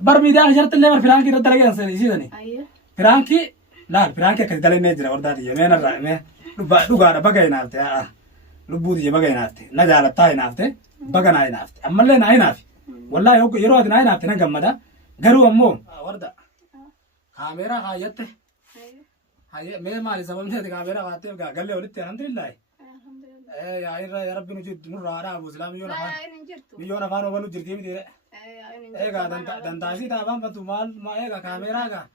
برميدي أجرت اللي مر فرانكي رد لقي أنسان يسيدني فرانكي لا فرانكي كتدلين نجرا ورداتي يمين الرأي لقارا بقى نافته لبودي بقى نافته نجال تاي نافته بقى ناي نافته أما اللي ناي نافي والله يروح ناي نافته نجمع ماذا قالوا أمو وردا كاميرا هايته هاي مين مالي سبب ده كاميرا هاته قال لي ولدت الحمد لله يا ربي نجد نور رارا أبو سلام يونا فانو بنو جرتي مدير دنداسي تابان بتو مال ما كاميرا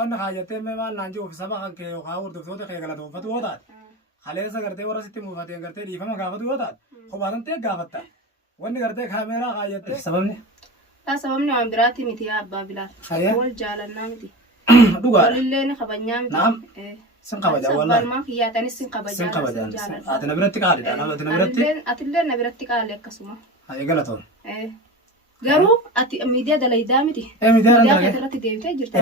ون خاجته में माल नांजे ऑफिस में खाके खाओ तो तो कहीं गलत हो फतू होता खाले ऐसा करते और सित्ते मुफाते करते रीफा में गावत होता खूब आदम ते गावता वन करते खामेरा खाजते सबब ने अमराती मिथी अब्बा बिला बोल जालना मिथी दुगा ले ने खबन्या मिथी नाम संकबजा والله ما किया तनी संकबजा आते नबरत्ती काले ना नबरत्ती अतले नबरत्ती काले कसुमा हाय गलत हो garuu ati miidiyaa dalaydaa miti miidiyaa irratti deebitee jirte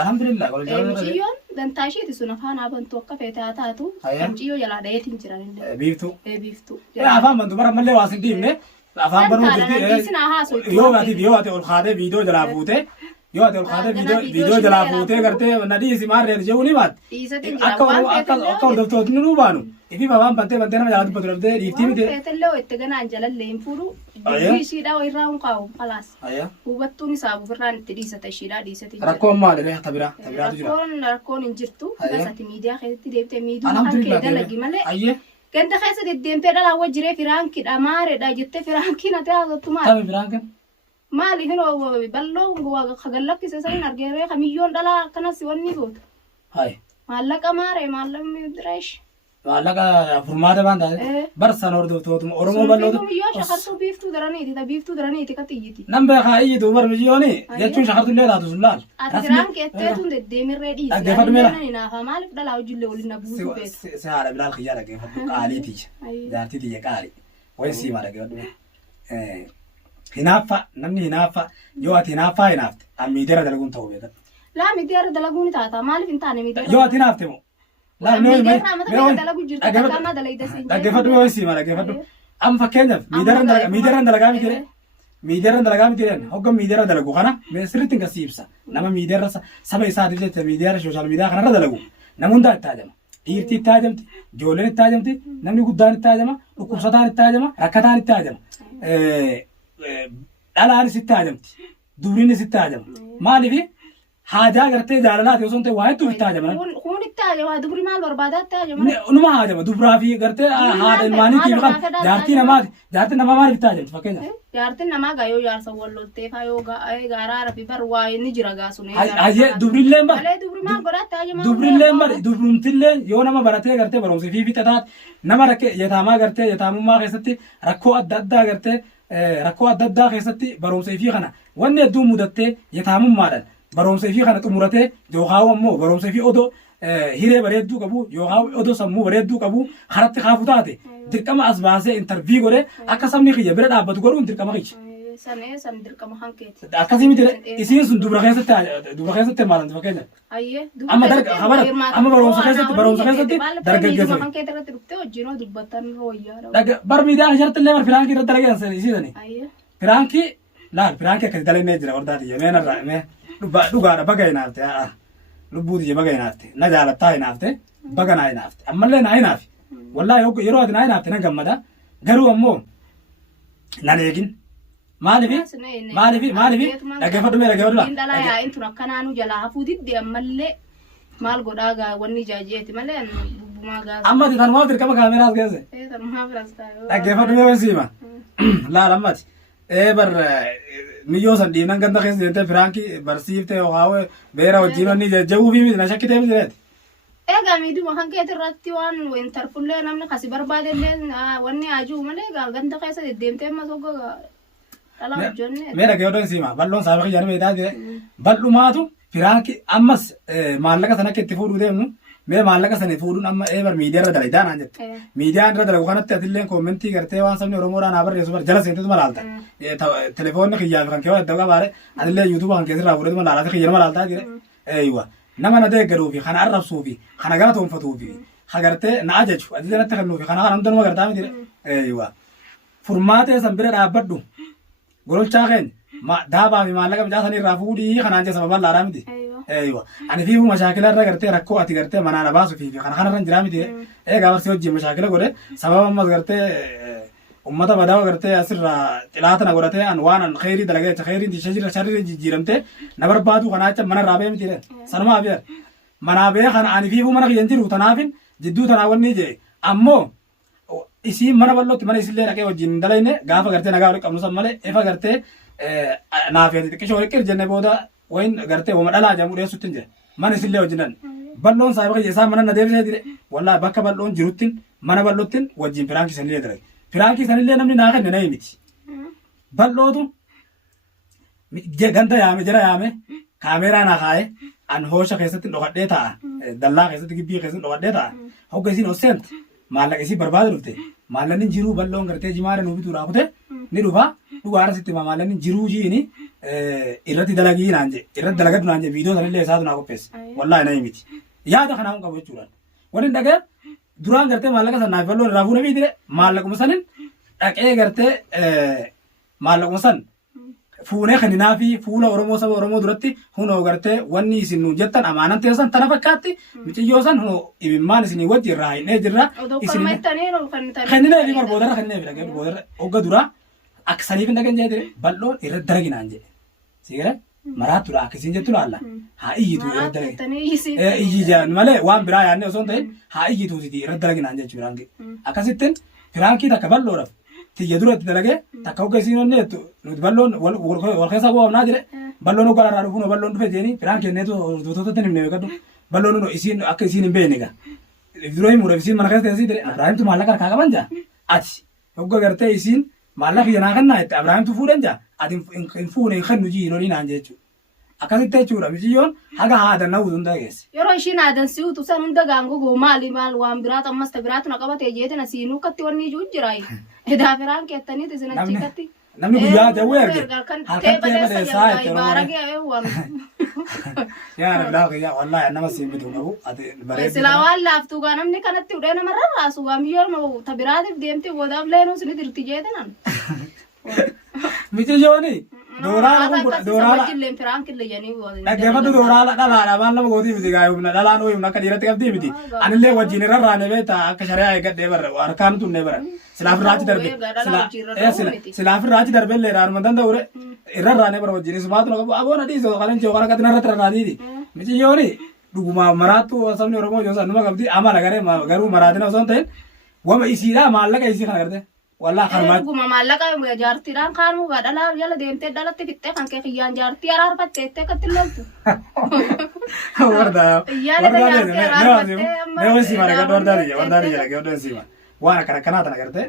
alhamdulillah muciyyoon dantaa isheeti sun afaan abantu akka feete haa taatu muciyyoo jalaa dhayeetiin jiran biiftuu afaan bantu bara mallee waasin diimne afaan banuu jirti yoo ati ol kaadee viidiyoo jalaa fuute yoo ati ol kaadee viidiyoo jalaa fuutee gartee nadii isi maarreen jehu ni baat akka hordoftootni nu baanu ifi afaan bantee nama jalaa dubbatu dhabdee dhiiftii miti feetallee itti ganaan jalallee hin fuudhu ishiidhaa irraa hin qabu khalaas hubattuun isaa bufirraan itti dhiisata ishiidhaa dhiisati rakkoon maali tabiraatu jira rakkoon hin jirtu basati miidiyaa keessatti deebitee miidiyaan hankee dalagi malee ganda keessa deddeemtee dhalaa wajjiree firaankidha maaredha jettee firaankiin ati haasattu maali tabi firaankin maali hinoo balloo kagallakkise san argeeree kamiyyoon dhalaa akkanas wanni gootu maallaqa maare maallaqni direesh maallaqa furmaata baan taate barsan hordoftootuma oromoo bal'ootu yoo shakartuu biiftuu daraniiti katiyyiti nan beekaa iyyitu bar mijiyooni jechuun shakartullee taatu sun laal ati firaanki etteetun deddeemirree dhiise dhaggeeffadhu naafa maaliif dhalaa hojillee waliin abuutu beeku si haadha bilaal kiyyaa dhaggeeffadhu qaalii tiyya jaartii tiyya qaali wayin siimaa dhaggeeffadhu hinaaffa namni hinaaffa yoo ati hinaaffaa hinaafte an miidiyaarra dalaguun ta'uu beekadhu laa miidiyaarra dalaguun taata maaliif hin taane miidiyaarra yoo ati hinaafte moo dhaggeeffadhu yoo siimaa dhaggeeffadhu amma fakkeenyaaf miidiyaarra dalagaa miti miidiyaarra dalagaa miti hoggan miidiyaarra dalagu kana sirriitti hin ibsa nama miidiyaarra saba isaatiif jecha miidiyaarra sooshaal miidiyaa kanarra dalagu nama hundaa itti haajama dhiirtii itti haajamti ijoolleen itti haajamti namni guddaan itti haajama dhukkubsataan itti haajama rakkataan itti haajama dhalaanis itti haajamti dubriinis itti haajama maaliif haajaa gartee jaalalaati osoo hin ta'e waa hedduu itti haajama kun itti haajama dubri maal barbaadaa itti haajama numa haajama dubraa fi gartee haadha ilmaaniitiif kan jaartii namaa maaliif itti haajamti fakkeenyaaf jaartiin namaa gaayoo jaarsa walloltee faayoo gaaraa rafi bar waa inni jira gaasune hayyee dubrilleen bar malee dubri maal godhaatti haajama dubrilleen bar dubrumtillee yoo nama baratee gartee barumsa fi fixataat nama rakkee yataamaa gartee yataamummaa keessatti rakkoo adda addaa keessatti barumsa fi kana wanni hedduu mudattee yataamummaadhaan barumsa fi kana xumuratee yookaan ammoo barumsa fi odoo hiree bareedduu qabu yookaan odoo sammuu bareedduu qabu karatti kaafu taate dirqama as baasee intarvii godhee akka sabni kiyya bira dhaabbatu godhuun dirqama kiyya. San dirqama hankeeti. Akkasii miti isiin sun dubra keessatti maalanta fakkeenya. Amma barumsa keessatti dargaggeessa. Hankeeti irratti dhuftee hojiinoo dubbatan wayyaa. Bar miidiyaa ajarti illee bar firaankii irratti dalageessan isiisani. Firaankii akkasii dalagee jira wardaati yemeen irraa dhugaadha baga hinaafte lubbuuti baga hinaafte na jaalattaa hinaafte baga naa hinaafte ammallee naa hinaafi wallaahi yeroo ati naa hinaafte na gammada garuu ammoo nan eegin maaliif dhaggeeffadhu dhalaa yaa'iin tun akkanaanu jalaa hafuu didde ammallee maal godhaa gaa wanni jaajeeti malee bubbumaa gaa amma ati tanumaaf dirqama kaameraas geesse dhaggeeffadhu yoo siima laal ammati bar miyyoo san dhiibnan ganda keessa deemtee firaankii barsiiftee yookaan beera wajjin wanni jajjabuu fi miti na shakkitee miti reeti. Egaa miidhuma kan keetti irratti waan intarfullee namni kasi barbaadellee wanni haajuu malee ganda keessa deddeemtee amma tokko dhala hojjenne. Mee dhagee odoon siima bal'oon saaba kiyyaan meetaa jire bal'umaatu firaankii ammas maallaqa sana akka itti fuudhuu deemnu mee maallaqa sana fuudhuun amma eebar miidiyaa irra dalagaa naan jette miidiyaan irra dalagu kanatti atilleen koomentii gartee waan sabni oromoodhaan haa barreessu bar jala seentetu malaalta telefoonni kiyyaa fi kan keewwan adda qabaare atillee yuutuuba kan keessirraa fuudhetu malaalata kiyyana malaaltaa jire eeywa nama na deeggaruu fi kana arrabsuu fi kana gara toonfatuu fi hagartee na ajaju atillee natti kennuu fi kana kan hundanuma gartaa miti eeywa furmaatee san bira dhaabbadhu gololchaa keenya ما دابا في مالك بجاسني رافودي خنا جا سبب الله رامدي ايوه انا في مشاكل رغرتي ركو اتي غرتي منا باس في خنا رنجرامدي اي غاور سوجي مشاكل غره سبب ما غرتي ummata badaa gartee asirraa xilaata na godhatee an waan an khayrii dalagee khayriin shajira sharri jijjiiramte na barbaadu kana acha mana raabee miti dha sanuma abiyaar mana bee kana ani fiifu mana kiyyan jiru tanaafin jidduu tanaa wanni jee ammoo isiin mana bal'ootti mana isillee dhaqee wajjin dalayne gaafa gartee nagaa walitti qabnu san malee ifa gartee naafeeti xiqqishoo walitti jenne booda wayin gartee wama dhalaa jamu dheessutti hin jee mana isillee wajjin dhan bal'oon saayiba kiyya isaa mana na deebisee dire wallaahi bakka bal'oon jiruttin mana bal'oottin wajjin firaankii sanillee dalage firaankii sanillee namni naa kenne na himiti bal'ootu ganda yaame jara yaame kaameeraa naa kaa'e an hoosha keessatti dhokadhee ta'a dallaa keessatti gibbii keessatti dhokadhee ta'a hogga isiin osseent maallaqa isii barbaada dhufte maallaqni jiruu bal'oon gartee jimaara nuu bituu raakute ni dhufa dhugaara sitti maallaqni jiruu jiini irratti dalagii naan je irratti dalagatu naan je viidiyoo sanillee isaatu naa qopheesse wallaahi na himiti yaada kanaa qabu jechuudha waliin dhagee duraan gartee maallaqa sanaa bal'oon irraa fuudhamee dire maallaquma sanin dhaqee gartee maallaquma san fuunee kaninaa fi fuula Oromoo saba Oromoo duratti hunoo gartee wanni isin nuun jettan amaanan teessan tana fakkaatti mixiyyoo san hunoo imimmaan isinii wajji irraa hinnee jirra kenninee fi barboodarra kenninee fi dhagee barboodarra hogga duraa akka saniif hin dhagan jee dire bal'oon irratti dalaginaan jedhe siigale maraattuudha akkasiin jettu laalla haa iyyituu irratti dalagin iyyi jedhan malee waan biraa yaadne osoo hin ta'in haa iyyituu sitii irratti dalaginaan jechuu firaanki akkasittiin firaankii takka bal'oodhaaf tiyya duratti dalagee takka hogga isiin onne jettu nuti bal'oon wal keessa bu'amnaa jedhe bal'oon hogga irraa dhufuun bal'oon dhufe jeeni firaan kenneetu hordoftootatti himne beekadhu bal'oon isiin akka isiin hin beekne gaa dura himuudhaaf isiin mana keessa teessii jedhe Abrahaamtu maallaqa harkaa qaban jaa ati hogga gartee isiin maallaqa kiyya naa kennaa jette Abrahaamtu fuudhan jaa ati hin fuune hin kennu jii lolii naan jechuudha. Akkasitti jechuudha miciyyoon haga haadan na wutuun dhageesse. Yeroo ishiin haadan si wutu san hunda gaangoo maali maal waan biraatu ammas ta biraatu na qabatee jeete na siinuu katti wanni ijuu jiraayi. Edaa firaan keettaniiti isin achi katti. Namni guyyaa jawwee arge halkan teemadee saa itti yaa rabbi kiyyaa wallaahi nama siin bituu qabu ati bareedu. Silaa waan laaftuu gaa namni kanatti udhee namarra raasu waa miyyoon ta biraatiif deemti wadaaf leenuu sini dirti jeete nan. Miciyyooni. Dooraala kun dooraala. Dhaggeeffatu dooraala dhalaadha waan nama gootii miti gaa humna dhalaan hoyumna akka dhiiratti qabdii miti anillee wajjin irra raane beeta akka shari'aa eeggadhee barra harkaan tunne bara silaaf irraachi darbe silaaf irraachi darbe illee raanuma danda'ure irra raane bara wajjin isumaatu na qabu aboona dhiisoo kanan jee waan akka irratti rarraatiiti miciyyooni dhuguma maraattu sabni Oromoo joosan numa qabdi amala garuu maraatina osoo hin ta'in wama isiidhaa maallaqa isii kana garte. Wallah karma. Guma mallaqa jaartiidhaan kaanu gadhala jala deemtee dhalatti fixxee kan kee kiyyaan jaartii araarfattee ettee katti loltu. Wardaa. Wardaa sima. Waan akkana tana gartee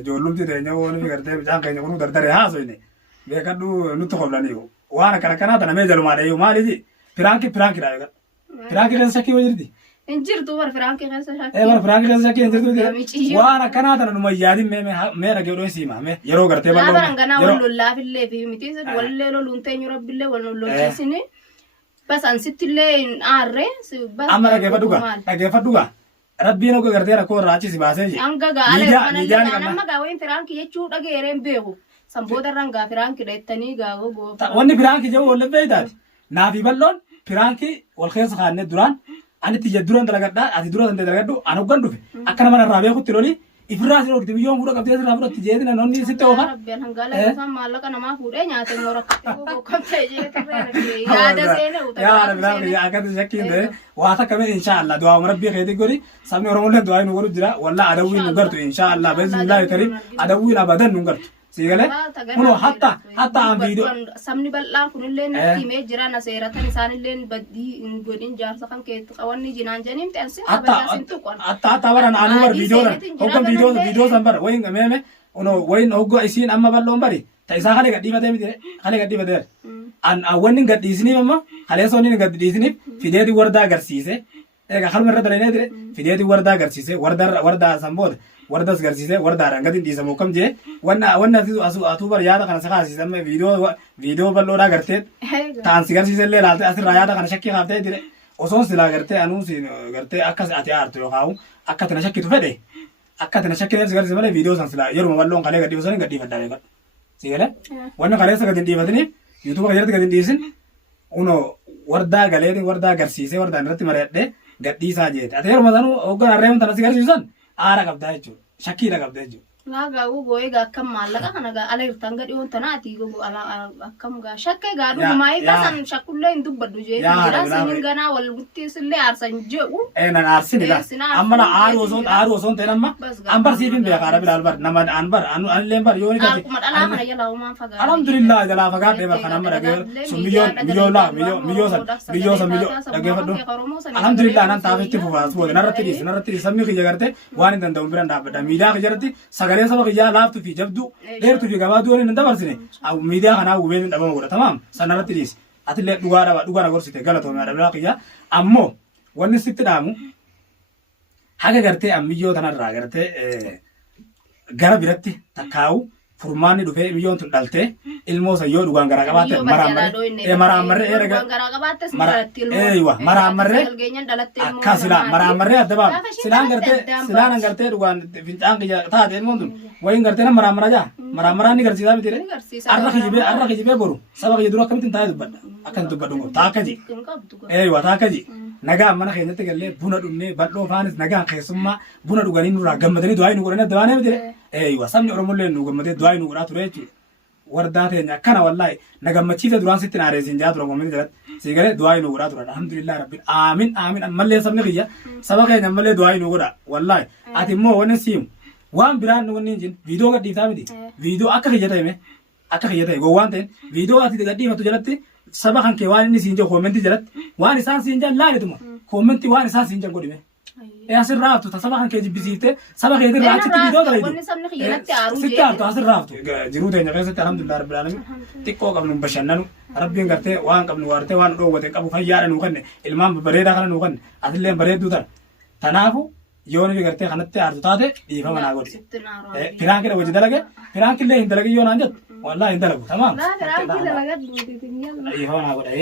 ijoollumti teenya waan fi gartee bishaan keenya kun dardaree haasoyne beekadhu nutti qoblanii waan akkana tana mee jalumaadha maaliif piraankiidha yoo piraanki keessa shakkii wajjirti. Injirtu war Frank keessa shakkii. War Frank keessa shakkii injirtu dira. Waan akkana tana numa yaadin mee dhagee odoo siima mee yeroo gartee bal'oo. Laafaan ganaa wal lollaafillee fi miti wallee loluun teenyu rabbillee wal lolcheessini. Basan sittillee hin aarree. Amma dhaggeeffadhu gaa. Rabbiin hogga gartee rakkoo irraa achi si baasee jee. Hanga gaa'ala nama gaawween Frank jechuu dhageereen beeku. Sanboota irraan gaa Frank dheettanii gaawoo goofa. Wanni Frank jedhu wal beeytaati. Naafi bal'oon Frank wal keessa kaannee duraan. Ani tiyya duran dalagadhaa ati dura tante dalagadhu ani hoggan dhufe akka nama narraa beekutti loli ifirraa si dhokti biyyoon fuudha qabdee sirraa fudhatti jeetina nonni sitti oofa. Rabbiin hangaalee isaan maallaqa namaa fuudhee nyaatee moo rakkattee bobbokkamtee jeetirree yaada seenee uta. Yaa rabbi akkatti shakkiin ta'e waa takka mee inshaallah du'aa rabbii keetii godhi sabni Oromollee du'aa nu godhu jira wallaa adawwiin nu gartu inshaallah bismillaahi kariim adawwiin abadan nu gartu. Sigale kuno hatta an video samni bal'aan kunillee natti himee jira na seeratan isaanillee baddii hin godhin jaarsa kan keetti qawanni jinaan janiin ta'ansi habajasin tuqan hatta baran anu bar video san bar wayin meme ono wayin hoggo isiin amma bal'oon bari ta isaa kale gadhiifatee miti kale gadhiifatee an awwanni gadhiisiniif amma kale soonni gadhiisiniif fideeti wardaa agarsiise eega kalma irra dalayne dire fideeti wardaa agarsiise wardaa sanboota wardas garsiise wardaadhaan gadi dhiisamu kam jee wanna asuu bar yaada kana sakaasiisamme viidiyoo bal'oodhaa gartee ta'an si garsiise illee ilaalte asirraa yaada kana shakkii kaaftee dire osoon silaa gartee anuu si gartee akkas ati aartu yookaan akka tana shakkitu fedhe akka tana shakkineef si garsiise malee viidiyoo san silaa yeruma bal'oon kalee gadhiifatan gadhiifadhaa beekadhu. Sigale wanna kaleessa gadi dhiifatanii yuutuuba keessatti gadi dhiisin unoo wardaa galeetiin wardaa agarsiisee wardaan irratti mari'adhee gadhiisaa jeete. Ati yeroo sanuu hoggan harree tana si garsiisan aara qabdaa jechuudha. Shakkiidha qabda jechuudha. Laga ugo ega akkam maallaqa kana gaa ala irtaan gadi on tanaati ugo ala akkam gaa shakkee gaa dhugumaa tasan shakkullee hin dubbadhu jee jira sinin ganaa wal guttiisillee aarsan je'u nan aarsin ila amma aaru osoon ta'e amma ambar siifin beeka ara bilaal bar nama anbar anillee bar yooni gadi akkuma dhalaa mana jalaa uumaan fagaadhe alhamdulillah jalaa fagaadhe bar kan amma dhagee sun miyyoo dhageeffadhu alhamdulillah nan taafetti fufaas boode narratti dhiis sabni kiyya garte waan hin danda'u biran dhaabbadha miidiyaa kiyya irratti sagalee saba kiyyaa laaftuu fi jabduu dheertuu fi gabaaduu waliin hin dabarsine miidiyaa kanaa hubeen hin dhabama godha tamaam sanarratti dhiis atillee dhugaa na gorsite galatoomee adabaa kiyyaa ammoo wanni sitti dhaamu haga gartee ammiyyoo tanarraa gartee gara biratti takkaa'u furmaanni dhufee miyyoon tun dhaltee ilmoo sayyoo dhugaan garaa qabaatte maraammarree akka maraammarree adda baafne silaan gartee dhugaan fincaan kiyya taate ilmoon tun wayin gartee nama maraammaraan ni garsiisaa miti arra kijibee boru saba kiyya dura akkamittiin taa'ee dubbadha akkan dubbadhu taakkaji nagaan mana keenyatti gallee buna dhugnee bal'oo faanis nagaan keessummaa buna dhuganii nurraa gammadanii du'aa nu godhanii adda baanee miti sabni oromollee nu gammadee du'aa nu godhaa ture jechuudha. Wardaa teenya akkana wallaahi na gammachiise duraan sitti naareesiin jaa tura gommiti jalatti sii galee du'aa nu godhaa tura alhamdulillah rabbiin aamin ammallee sabni kiyya saba keenya ammallee du'aa nu godha wallaahi ati immoo wanni siimu waan biraan nu wanni hin jin viidiyoo gadhiiftaa miti viidiyoo akka kiyya ta'e gowwaan ta'in viidiyoo ati gadhiifatu jalatti saba kan kee waan inni siin jedhu koomentii jalatti waan isaan siin jedhan laalituma koomentii waan isaan siin jedhan godhime. Asirraa haftu saba kan kee jibbisiiftee saba keetirraa achitti viidiyoo galeetu. Sitti haftu asirraa haftu. Jiruu teenya keessatti alhamdulillah rabbil alamin xiqqoo qabnu bashannanu rabbiin gartee waan qabnu waartee waan dhoowwate qabu fayyaadha nuu kenne ilmaan bareedaa kana nuu kenne atillee bareedduu tana. Tanaafu yoon fi gartee kanatti aartu taate dhiifama naa godhi. Firaankii wajji dalage firaankillee hin dalagin yoo naan jettu wallaahi hin dalagu tamaam. Dhiifama naa godha.